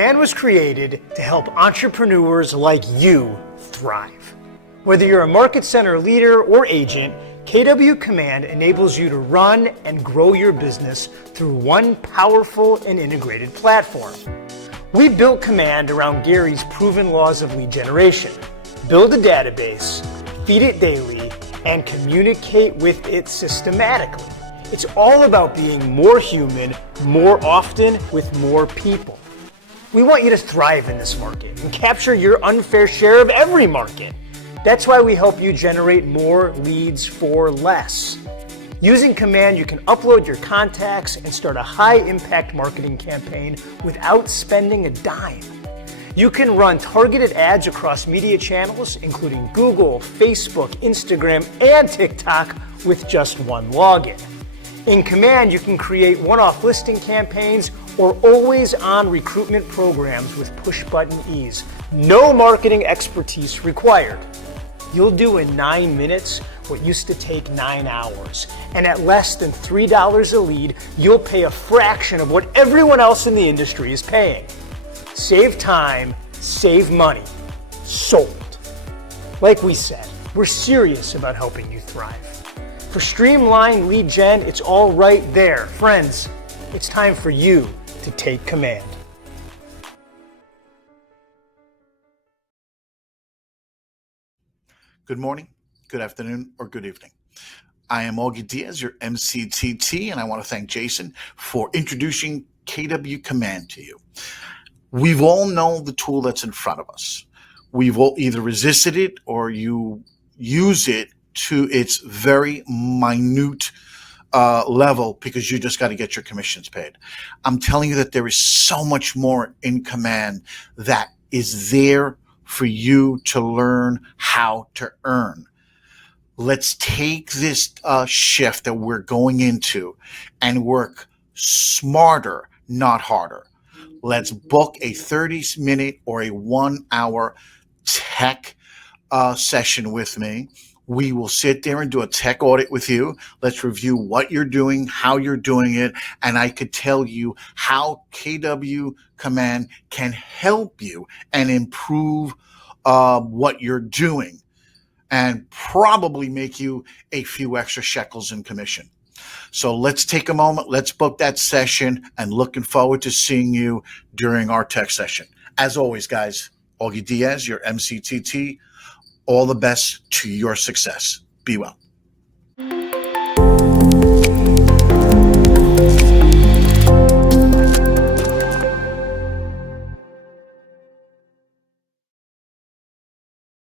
Command was created to help entrepreneurs like you thrive. Whether you're a market center leader or agent, KW Command enables you to run and grow your business through one powerful and integrated platform. We built Command around Gary's proven laws of lead generation. Build a database, feed it daily, and communicate with it systematically. It's all about being more human, more often, with more people. We want you to thrive in this market and capture your unfair share of every market. That's why we help you generate more leads for less. Using Command, you can upload your contacts and start a high-impact marketing campaign without spending a dime. You can run targeted ads across media channels, including Google, Facebook, Instagram, and TikTok with just one login. In Command, you can create one-off listing campaigns or always-on recruitment programs with push-button ease. No marketing expertise required. You'll do in 9 minutes what used to take 9 hours. And at less than $3 a lead, you'll pay a fraction of what everyone else in the industry is paying. Save time, save money. Sold. Like we said, we're serious about helping you thrive. For streamlined lead gen, it's all right there. Friends, it's time for you to take command. Good morning, good afternoon, or good evening. I am Auggie Diaz, your MCTT, and I want to thank Jason for introducing KW Command to you. We've all known the tool that's in front of us. We've all either resisted it or you use it to its very minute level because you just got to get your commissions paid. I'm telling you that there is so much more in Command that is there for you to learn how to earn. Let's take this shift that we're going into and work smarter, not harder. Let's book a 30-minute or a 1-hour tech session with me. We will sit there and do a tech audit with you. Let's review what you're doing, how you're doing it, and I could tell you how KW Command can help you and improve what you're doing and probably make you a few extra shekels in commission. So let's take a moment, let's book that session, and looking forward to seeing you during our tech session. As always, guys, Auggie Diaz, your MCTT. All the best to your success. Be well.